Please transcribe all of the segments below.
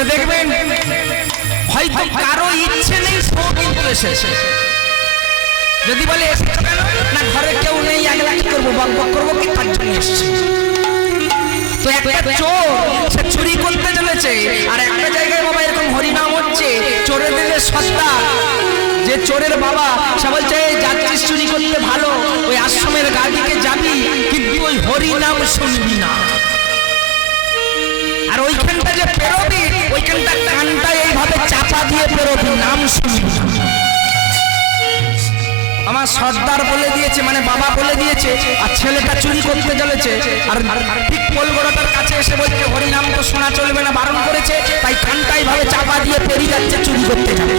তো দেখবেন হয়তো কারো ইচ্ছে নেই, সব কিন্তু এসেছে। যদি বলে এসেছে কেন না, ঘরে কেউ নেই, একলা কি করবো, বক বক করবো কি, তার জন্য এসেছে। তো একটা চোর সে চুরি করতে চলেছে, আর একটা জায়গায় বাবা এরকম হরিনাম হচ্ছে, চোরেদের সর্দার যে চোরের বাবা সে বলছে যাচ্ছিস চুরি করতে ভালো, ওই আশ্রমের গাদিকে যাবি কিন্তু ওই হরিনাম শুনবি না, আর ওইখানটা যে পেরোবি ওইখানটা কানটা এইভাবে চাপা দিয়ে পেরোবি, নাম শুনবি। আমার সর্দার বলে দিয়েছে, মানে বাবা বলে দিয়েছে, আর ছেলেটা চুরি করতে চলেছে, আর ঠিক পোলগড়াটার কাছে এসে বলছে হরিনাম তো শোনা চলবে না, বারণ করেছে, তাই কানটা এইভাবে চাপা দিয়ে পেরিয়ে যাচ্ছে চুরি করতে যাবে।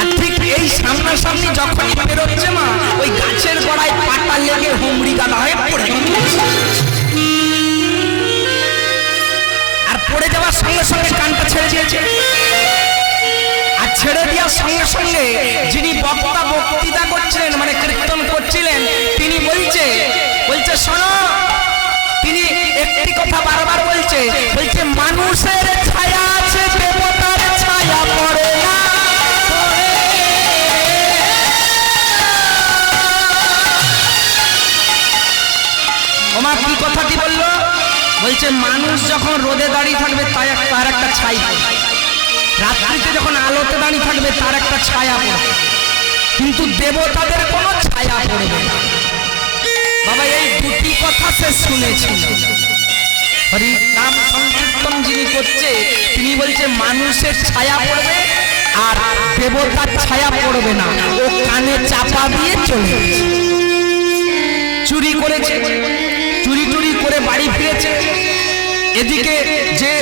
আর ঠিক এই সামনাসামনি যখনই বেরোচ্ছে মা, ওই গাছের গোড়ায় পাটা লেগে হুমড়ি গালা হয়ে পড়ে, আর পড়ে যাওয়ার সঙ্গে সঙ্গে কানটা ছেড়ে দিয়েছে। আর ছেড়ে দেওয়ার সঙ্গে সঙ্গে যিনি বক্তা বক্তৃতা করছিলেন, মানে কীর্তন করছিলেন, তিনি বলছে শোনো, তিনি একটি কথা বারবার বলছে মানুষের ছায়া আছে, দেবতার ছায়া পড়ে না। ওমা কি কথাটি বললো, বলছে মানুষ যখন রোদে দাঁড়িয়ে থাকবে তার একটা ছাই পড়বে, রাত্রিতে যখন আলোতে দাঁড়িয়ে থাকবে তার একটা ছায়া পড়বে, কিন্তু দেবতাদের কোনো ছায়া পড়বে না। বাবা এই দুটি কথা সে শুনেছিল। হরি নাম সংকীর্তন যিনি করছে তিনি বলছে মানুষের ছায়া পড়বে আর দেবতার ছায়া পড়বে না, ও কানে চাপা দিয়ে চলে চুরি করেছে, চুরি টুরি করে বাড়ি ফিরেছে। এদিকে যে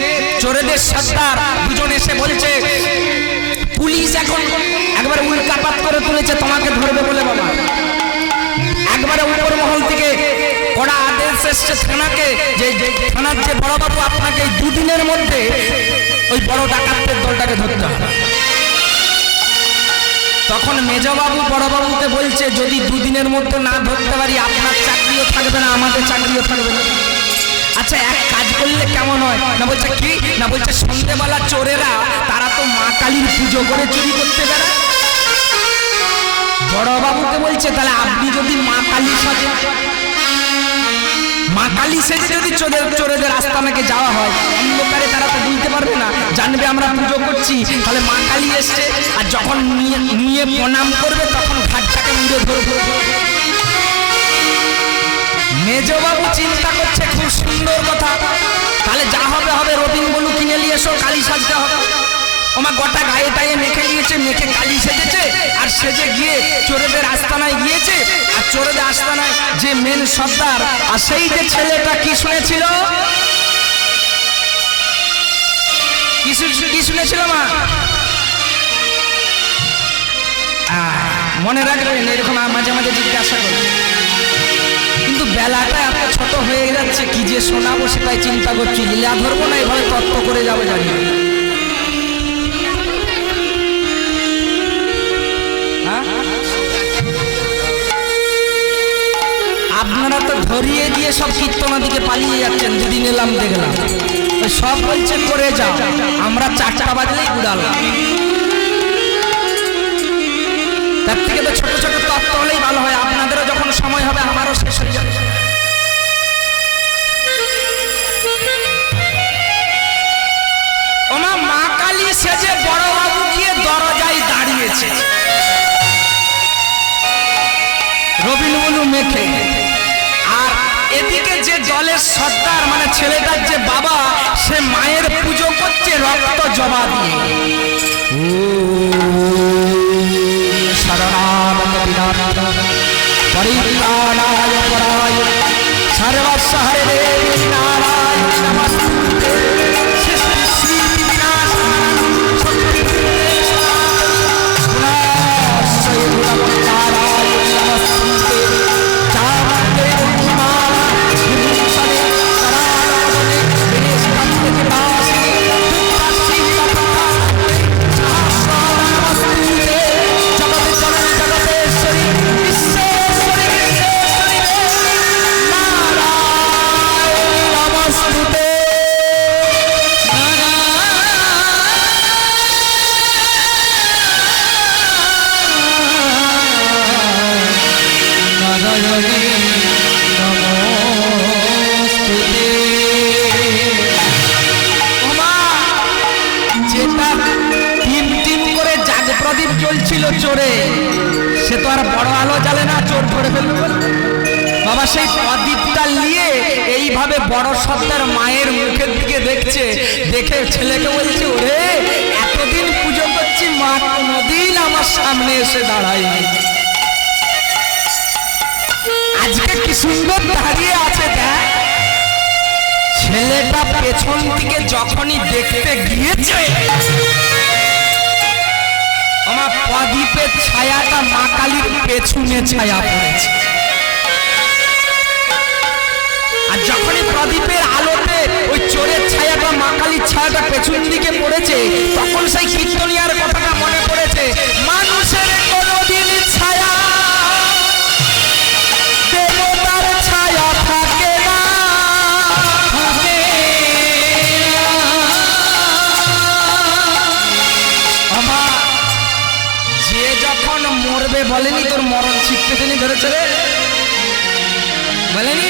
চোরেদের সর্দার দুজন এসে বলছে পুলিশ এখন একবারে উল্কাপাত করে তুলেছে, তোমাকে ধরবে বলে বাবা। একবারে উপর মহল থেকে কড়া আদেশ এসছে থানাকে, যে থানার যে বড়বাবু আপনাকে এই দুদিনের মধ্যে ওই বড় ডাকাতদের দলটাকে ধরতে হবে। তখন মেজবাবু বড়বাবুকে বলছে যদি দুদিনের মধ্যে না ধরতে পারি আপনার চাকরিও থাকবে না, আমাদের চাকরিও থাকবে না। আচ্ছা এক কাজ করলে কেমন হয় না, বলছে কি না, বলছে সন্ধ্যেবেলা চোরেরা তারা তো মা কালীর পুজো করে চুরি করতে বেড়ায়। বড়বাবুকে বলছে তাহলে আপনি যদি মা কালী সাজে, মা কালী সেজে যদি চোরেদের আস্তানাকে যাওয়া হয়, অন্ধকারে তারা তো বুঝতে পারবে না, জানবে আমরা পুজো করছি, তাহলে মা কালী এসছে, আর যখন নিয়ে প্রণাম করবে তখন ঘাটটাকে মুড়ে ধরবে। মেজবাবু চিন্তা করছে খুব সুন্দর কথা, তাহলে যা হবে হবে, রবিন বলু কিনে নিয়ে এসো, কালী সাজতে হবে। ওমা গোটা গায়ে টায়ে মেখে নিয়েছে, মেখে কালী সেজেছে, আর সেজে গিয়ে চোরেদের আস্তানায় গিয়েছে। আর চোরেদের আস্তানায় যে মেন সর্দার, আর সেই যে ছেলেটা কি শুনেছিল, কি শুনেছিল মা, মনে রাখবেন এরকম মাঝে মাঝে জিজ্ঞাসা করবেন। কিন্তু বেলাটা এত ছোট হয়ে যাচ্ছে, কি যে শোনাবো সেটাই চিন্তা করছি, লীলা ধরবো না এভাবে তত্ত্ব করে যাবে জানি। আপনারা তো ধরিয়ে দিয়ে সব কীর্তনার দিকে পালিয়ে যাচ্ছেন, দুদিন এলাম দেখলাম, ওই সব বলছে করে যাও, আমরা 4টা বাজলেই উড়ালাম। তার থেকে তো ছোট ছোট তত্ত্ব হলেই ভালো হয়, আপনাদেরও যখন সময় হবে আমারও শেষ হয়ে যাবে। ওমা মা কালী সেজে বড়বাবু গিয়ে দরজায় দাঁড়িয়েছে, রবিন বলু মেখে, আর এদিকে যে দলের সর্দার মানে ছেলেটার যে বাবা, সে মায়ের পুজো করছে রক্ত জবা দিয়ে। শরণাগত বিনাশ পরিত্রাণায় পরায় সর্বস্ব হরে দেবী নারায়ণ নমস্তুতে। নারায়ণী নমস্তুতে। ওমা, যেটা টিম টিম করে জাগ প্রদীপ জ্বলছিল চোরে, সে তো আর বড় আলো জ্বালে না, চোর ধরে ফেলবে বলে। বাবা সেই প্রদীপটা নিয়ে এইভাবে বড় সর্দার মায়ের মুখের দিকে দেখছে, দেখে ছেলেকে বলছে, ওরে এতদিন পুজো করছি, মা কোনোদিন আমার সামনে এসে দাঁড়ায়নি, আজকে কি সুন্দর দাঁড়িয়ে আছে দেখ। ছেলেটা পেছন থেকে যখনই দেখতে গিয়েছে, আমার প্রদীপের ছায়াটা মা কালীর পেছনে ছায়া পড়েছে। আর যখনই প্রদীপের আলোতে ওই চোরের ছায়াটা মা কালীর ছায়াটা পেছন দিকে পড়েছে, তখন সেই কীর্তনিয়ার কথাটা মনে পড়েছে, মানুষের কোনোদিন ছায়া দেবতার ছায়া থাকে না, থাকে আমার যে যখন মরবে বলেনি তোর মরণ ছিটকে তিনি ধরেছে রে, বলেনি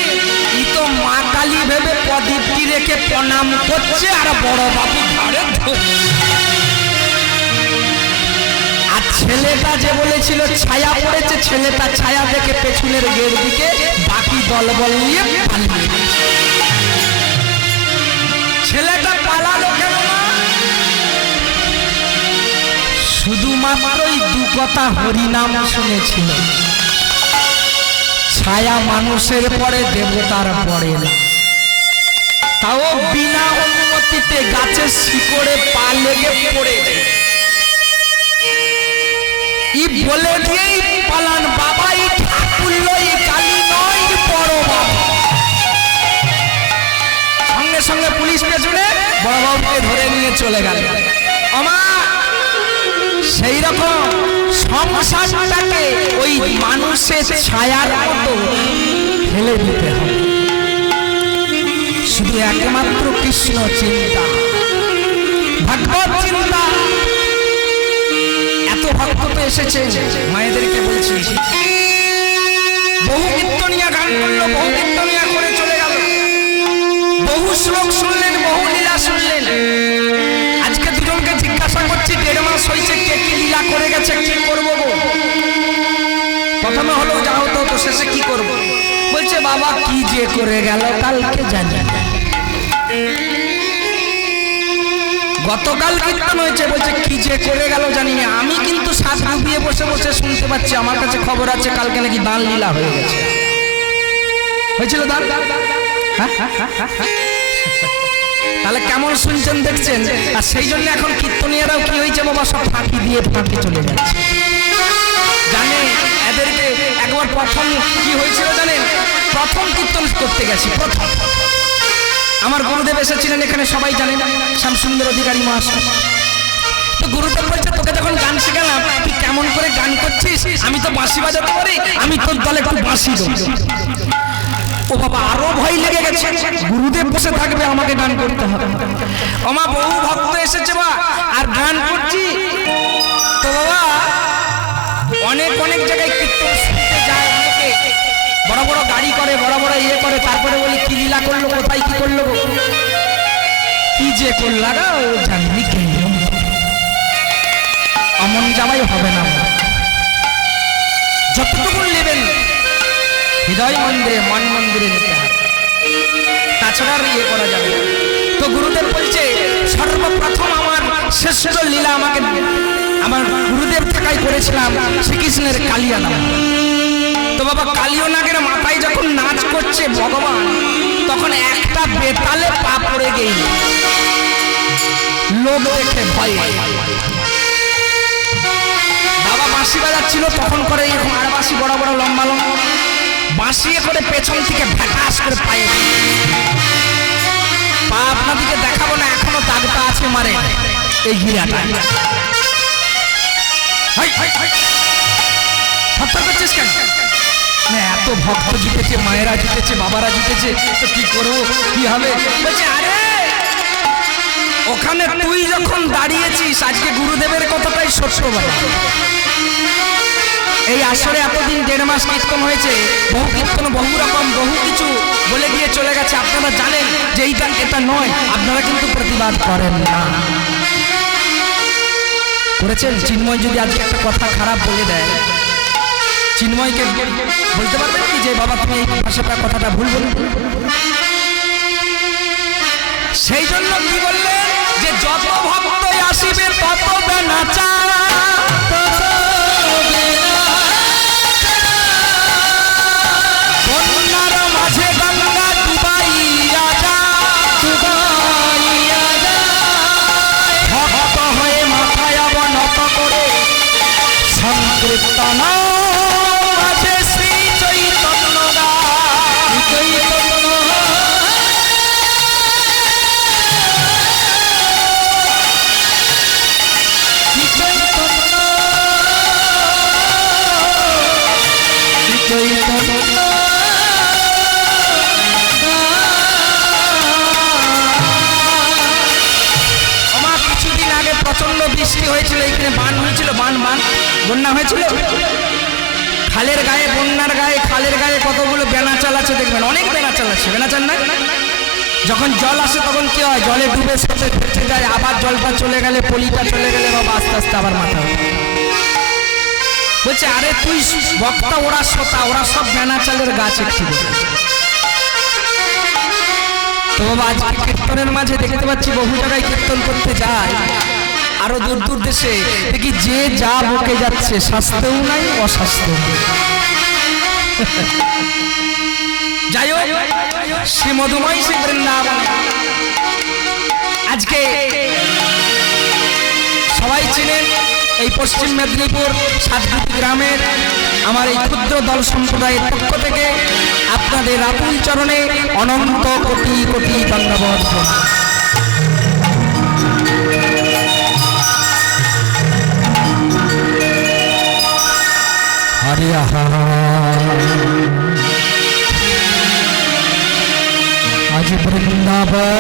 ই তো মা কালী ভেবে প্রদীপটি রেখে প্রণাম করছে আর বড় বাবু ঘরে ধরছে। আর ছেলেটা যে বলেছিল ছায়া পড়েছে, ছেলেটা ছায়া দেখে পেছনের গেট দিকে বাকি দলবল নিয়ে পালিয়ে। ছেলেটা পালালো কেন? শুধুমাত্রই দু কথা হরিনাম শুনেছিল। ছায়া মানুষের পরে, দেবতার পরে না, তাও বিনা অনুমতিতে গাছের শিকড়ে পা লেগে পড়ে ই বলে দিয়েই পালান, বাবা ই ঠাকুর লই কালী নয় বড় বাবা। সঙ্গে সঙ্গে পুলিশ পেছনে বড় বাবুকে ধরে নিয়ে চলে গেল। আমার সেই রকম সংসারটাকে ওই মানুষের ছায়ার মতো ফেলে দিতে হবে। শুধু একমাত্র কৃষ্ণ চিন্তা, ভগবত চিন্তা। এত ভক্ত তো এসেছে, মায়েদেরকে বলছি, বহু কীর্তনিয়া গান করলো, বহু কীর্তনিয়া করে চলে গেল, বহু শ্লোক শুনলেন, বহু লীলা শুনলেন। আজকে দুজনকে জিজ্ঞাসা করছি, 1.5 মাস হয়েছে, কে কি লীলা করে গেছে, কি করবো? প্রথমে হলো যা হতো, তো শেষে কি করবো? বলছে বাবা কি যে করে গেল কালকে জানি, গতকাল কীর্তন হয়েছে, বলছে কি যে করে গেল জানি না। আমি কিন্তু সাত ডুবিয়ে বসে বসে শুনতে পাচ্ছি, আমার কাছে খবর আছে কালকে নাকি দান লীলা হয়ে গেছে। হয়েছিল দান? তাহলে কেমন শুনছেন দেখছেন? আর সেই জন্য এখন কীর্তনিয়ারাও কি হয়েছে বাবা, সব ফাঁকি দিয়ে ফাঁকি চলে যাচ্ছে। জানেন এদেরকে একবার প্রথম কি হয়েছিল জানেন? প্রথম কীর্তন করতে গেছি, প্রথম আমার গুরুদেব এসেছিলেন এখানে, সবাই জানেন, শ্যামসুন্দর অধিকারী মহাশয়। তো গুরুদেব বলছে, তোকে যখন গান শেখালাম তুই কেমন করে গান করছিস, আমি তো বাঁশি বাজাতে পারি, আমি তোর দলে একটু বাঁশি দেব। ও বাবা, আরো ভয় লেগে গেছে, গুরুদেব বসে থাকবে, আমাকে গান করতে হবে। আমার বহু ভক্ত এসেছে বা আর গান করছি। তো বাবা অনেক অনেক জায়গায় কীর্তন শুনতে যায়, অনেকে বড় বড় গাড়ি করে, বড় বড় ইয়ে করে, তারপরে বলি কি লীলা করলো, কোথায় কি করলো, কি যে করলা গা জানবি কে। অমন যাওয়াই হবে না, যতটুকু নেবেন হৃদয় মন্দিরে, মন মন্দিরে নিতে হবে, তাছাড়া আর ইয়ে করা যাবে। তো গুরুদেব বলছে সর্বপ্রথম আমার শ্রেষ্ঠ লীলা আমাকে আমার গুরুদেব থাকাই করেছিলাম শ্রীকৃষ্ণের কালিয়া নাম। তো বাবা কালিয়া নাগের মাথায় যখন নাচ করছে ভগবান, তখন একটা বেতালে পা পড়ে গেল, লোক দেখে ভয়। বাবা বাঁশি বাজাচ্ছিল, তখন করে এরকম আর বাঁশি বড় বড় লম্বা লম্বা বাঁশিয়ে করে পেছন থেকে ভ্যাটাস করে পায়ে পা, আপনাদেরকে দেখাবো না, এখনো দাগটা আছে মারে এই গিরাটা। করছিস কেন? এত ভক্ত জিতেছে, মায়েরা জিতেছে, বাবারা জিতেছে, তো কি করবো, কি হবে? বলছে আরে ওখানে তুই যখন দাঁড়িয়েছিস, আজকে গুরুদেবের কথাটাই সত্য বাবা। এই আসরে এতদিন 1.5 মাস কীর্তন হয়েছে, বহু কীর্তন বহু রকম বহু কিছু বলে দিয়ে চলে গেছে। আপনারা জানেন যে এটা নয়, আপনারা কিন্তু প্রতিবাদ করেন না। করেছেন? চিন্ময় যদি আজকে একটা কথা খারাপ বলে দেয়, চিন্ময়কে বলতে পারবেন কি যে বাবা তুমি এই ভাষাটা কথাটা ভুল বলে? সেই জন্য কি বললেন যে যত ভক্ত আসিবে তত বেনাচা, বন্যার মাঝে গঙ্গা ডুবাইয়া যায়, ভক্ত হয়ে মাথায় অবনত করে সংকীর্তন মাঝে শ্রী চৈতন্য প্রচন্ড বৃষ্টি হয়েছিল, এখানে বান হয়েছিল, বন্যা হয়েছিল। খালের গায়ে, বন্যার গায়ে, খালের গায়ে কতগুলো ব্যানা চালাচ্ছে দেখবেন, অনেক ব্যানা চালাচ্ছে, ব্যানা চান না? যখন জল আসে তখন কি হয়, জলে ডুবে সাথে ভেসে যায়, আবার জলটা চলে গেলে, পলিটা চলে গেলে বাবা আস্তে আস্তে আবার মাথা বলছে আরে তুই বক্তা, ওরা শ্রোতা, ওরা সব ব্যানা চালের গাছ একটু। তো বাবা আজকে কীর্তনের মাঝে দেখতে পাচ্ছি বহু জায়গায় কীর্তন করতে যায়, আরো দূর দূর দেশে দেখি যে যা বকে যাচ্ছে, স্বাস্থ্যও নাই অস্বাস্থ্য। যাই হোক, শ্রী মধুময় শ্রী বৃন্দাবন আজকে সবাই চিনেন। এই পশ্চিম মেদিনীপুর সাতগুটি গ্রামের আমার এই ক্ষুদ্র দল সম্প্রদায়ের পক্ষ থেকে আপনাদের আকুল চরণে অনন্ত কোটি কোটি ধন্যবাদ। হরি আজ বৃন্দাবন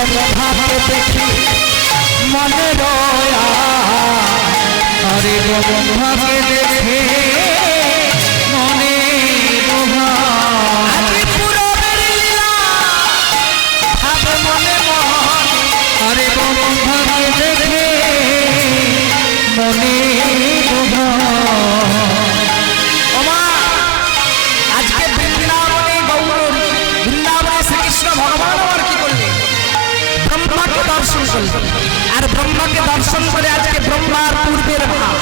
ব্রহ্মাকে দেখে মনে আরে ব্রহ্মাকে দেখে মনে আজকে বৃন্দাবনে গৌর বৃন্দাবনে শ্রীকৃষ্ণ ভগবান আর কি করলেন, ব্রহ্মাকে দর্শন করলেন। দর্শন করে আজকে ব্রহ্মার পূর্বের ভাব।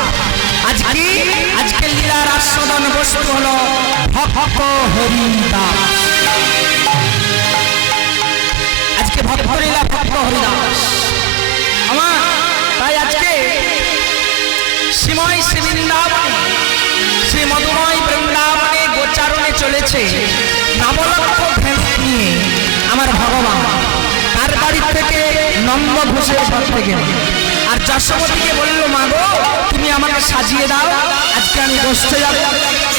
আজকে লীলার আস্বাদন বস্তু হলো ভক্ত হরিদাস। আজকে ভক্ত লীলা ভক্ত হরিদাস আমার। তাই আজকে শ্রীময় শ্রী বৃন্দাবনে, শ্রী মধুময় বৃন্দাবনে গোচারণে চলেছে নবলক্ষ ভেন নিয়ে আমার ভগবান। তার বাড়ি থেকে নন্দ ঘোষের ঘর থেকে আর যশোমতীকে বলল, মা গো তুমি আমাকে সাজিয়ে দাও, আজকে আমি বসতে যাব।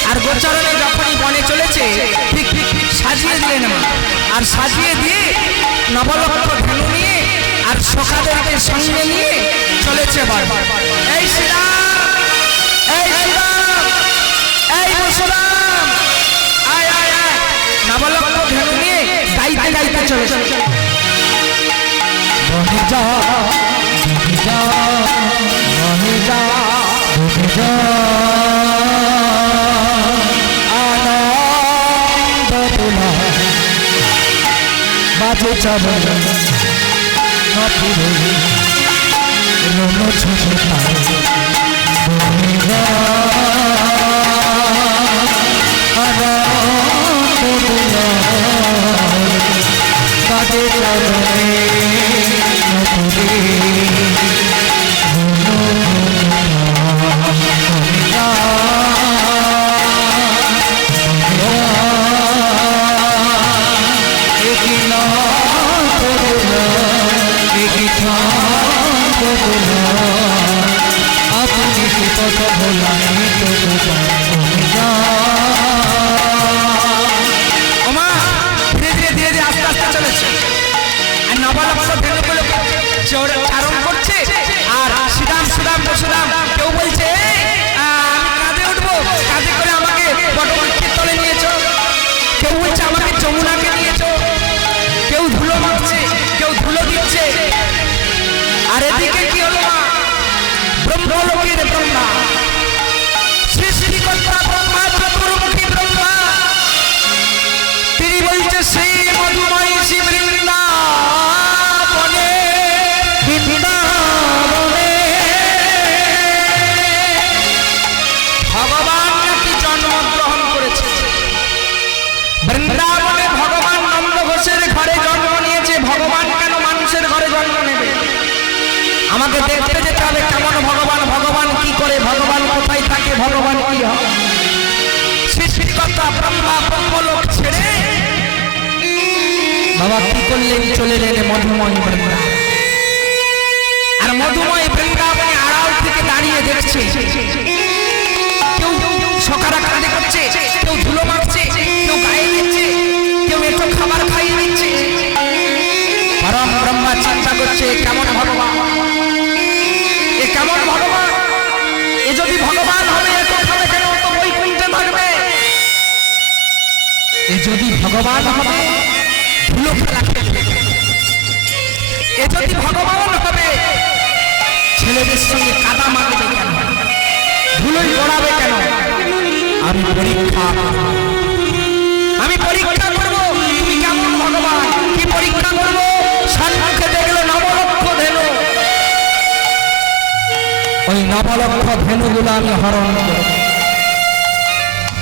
আর গোচারণে যখনই বনে চলেছে ঠিক সাজিয়ে দিলেন মা। আর সাজিয়ে দিয়ে নবলক্ষ ধেনু নিয়ে আর সখাদেরকে সঙ্গে নিয়ে চলেছে বন। এই শ্রীরাম, এই শ্রীরাম, এই মুসলাম, আয় আয় আয়। নবলক্ষ ধেনু নিয়ে গাইতে গাইতে চলেছে। বনে যা যা বনে যা যা আনন্দ তোলা বাজে চরণ নপুরে রণ ছোট বনে যা আনন্দ তোলা বাজে চরণে নপুরে চারণ করছে আর শ্রীরাম শ্রীরাম পরশুরাম। কেউ বলছে আমি কাঁধে উঠবো, কাঁধে করে আমাকে বটবৃক্ষের তলে নিয়েছো। কেউ বলছে আমাকে যমুনাকে নিয়েছো। কেউ ধুলো মাখছে, কেউ ধুলো দিচ্ছে। আর এদিকে কি হলো মা? ব্রহ্মলোকের ব্রহ্মা, সৃষ্টিকর্তা ব্রহ্মা, চতুর্মুখী ব্রহ্মা, তিনি বলছে সেই মধুময় শ্রী বৃন্দাবনে ভগবান নাকি জন্মগ্রহণ করেছে। বৃন্দাবনে ভগবান নন্দ ঘোষের ঘরে জন্ম নিয়েছে। ভগবান কেন মানুষের ঘরে জন্ম নেবে? আমাকে দেখতে যেতে হবে কেমন ভগবান, ভগবান কি করে, ভগবান কোথায় থাকে, ভগবান কি হয়। সৃষ্টিকর্তা ব্রহ্মা ব্রহ্মলোক ছেড়ে বাবা কি করলেন? চলে এলেন মধুময় বৃন্দাবন। আর মধুময় বৃন্দাবনে আড়াল থেকে দাঁড়িয়ে দেখছে কেউ সখারা কাঁধে করছে, কেউ ধুলো মাখছে, কেউ গায়ে দিচ্ছে, কেউ একটু খাবার খাইয়ে দিচ্ছে। পরম ব্রহ্মা চিন্তা করছে কেমন ভগবান, এ কেমন ভগবান, এ যদি ভগবান হবে এত খাবে কেন, তো বৈকুণ্ঠে থাকবে। এ যদি ভগবান হবে ধুলো খেলা খেলবে। এ যদি ভগবান হবে ছেলেদের সঙ্গে কাদা মাখবে কেন, ধুলোই গড়াবে কেন? আমি পরীক্ষা করবো তুমি কেমন ভগবান। কি পরীক্ষা করবো? সম্মুখে দেখলো নবলক্ষ ধেনু। ওই নবলক্ষ ধেনুগুলো আমি হরণ করব,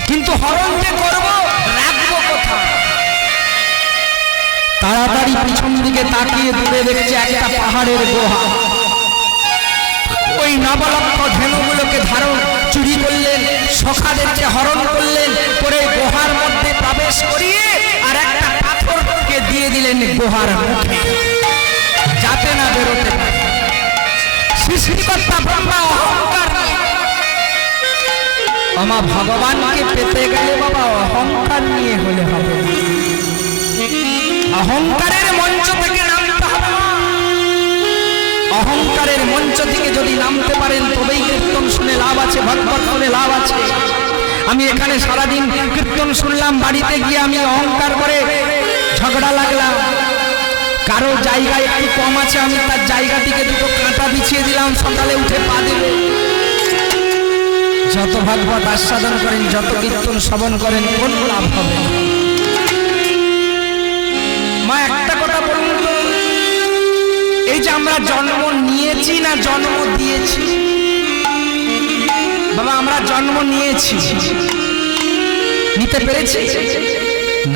কিন্তু হরণ যে করবো রাখবো কোথায়? তাড়াতাড়ি পিছন দিকে তাকিয়ে দূরে দেখছে একটা পাহাড়ের গুহা। ওই নবলক্ষ ধেনুগুলোকে ধারণ চুরি করলেন, সখাদেরকে হরণ করলেন, করে গুহার মধ্যে প্রবেশ করিয়ে আর একটা পাথরকে দিয়ে দিলেন গুহার মুখে, যাতে না বেরোতে পারে। সৃষ্টিকর্তা ব্রহ্মা অহংকার আমার ভগবানকে পেতে গেলে বাবা অহংকার নিয়ে হলে হবে। অহংকারের মঞ্চ থেকে নামতে হবে। অহংকারের মঞ্চ থেকে যদি নামতে পারেন তবেই কীর্তন শুনে লাভ আছে, ভগবত শুনে লাভ আছে। আমি এখানে সারাদিন কীর্তন শুনলাম, বাড়িতে গিয়ে আমি অহংকার করে ঝগড়া লাগলাম। কারো জায়গায় একটু কম আছে, আমি তার জায়গা থেকে দুটো কাঁটা বিছিয়ে দিলাম, সকালে উঠে পা দেবে। যত ভাগবত আস্বাদন করেন, যত কীর্তন শ্রবণ করেন, কোন লাভ হবে? মা একটা কথা বলুন তো, এই যে আমরা জন্ম নিয়েছি না জন্ম দিয়েছি? বাবা আমরা জন্ম নিয়েছি, নিতে পেরেছি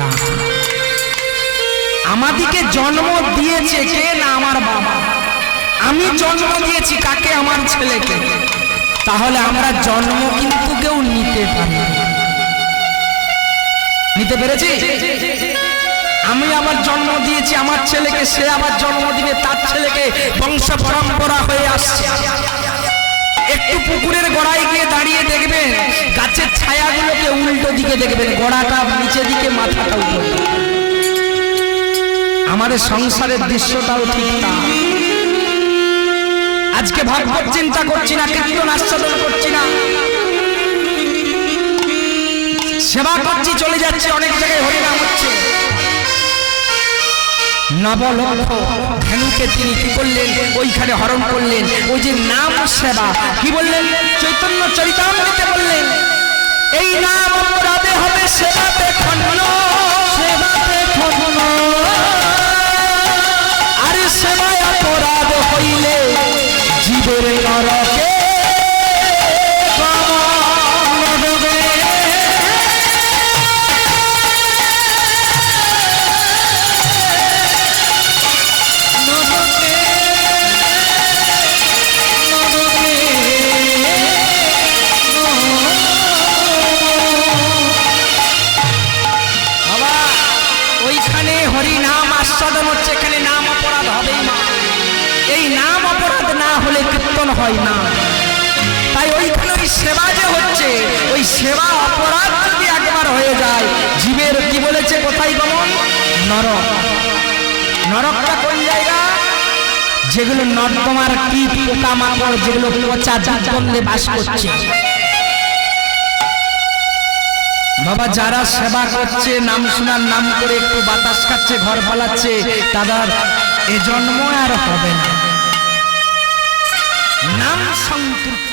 না। আমাদিকে জন্ম দিয়েছে কে? না আমার বাবা। আমি জন্ম দিয়েছি কাকে? আমার ছেলেকে। তাহলে আমরা জন্ম কিন্তু কেউ নিতে পারি, নিতে পেরেছি? আমি আবার জন্ম দিয়েছি আমার ছেলেকে, সে আবার জন্ম দিবে তার ছেলেকে, বংশ পরম্পরা হয়ে আসছে। একটু পুকুরের গোড়ায় গিয়ে দাঁড়িয়ে দেখবেন গাছের ছায়াগুলোকে উল্টো দিকে দেখবেন, গোড়াটা নিচে দিকে, মাথাটা উপরে। আমাদের সংসারের দৃশ্যটাও ঠিক তা। আজকে ভাগবত চিন্তা করছি না, কীর্তন আস্বাদন করছি না, সেবা করছি, চলে যাচ্ছে অনেক জায়গায় হরিনাম হচ্ছে। নবলক্ষ ধেনুকে তিনি কি করলেন? ওইখানে হরণ করলেন। ওই যে নাম সেবা, কি বললেন? চৈতন্য চরিতামৃতে বললেন এই নাম অপরাধে হবে সেবাতে খণ্ড, সেবাতে খণ্ড। আরে সেবায় অপরাধ হইলে জীবের নরকে হয় না। তাই ওইখানে ওই সেবা যে হচ্ছে, ওই সেবা অপরাধ যদি একবার হয়ে যায়, জীবের কি বলেছে কোথায় গমন? নরক। নরকটা কোন জায়গা? যেগুলো নর্দমার কীট পোকামাকড়, যেগুলো পচা জীবনে বাস করছে। বাবা যারা সেবা করছে, নাম শোনার নাম করে একটু বাতাস খাচ্ছে, ঘর পালাচ্ছে, তাদের এ জন্ম আর হবে না। নাম সংকীর্তন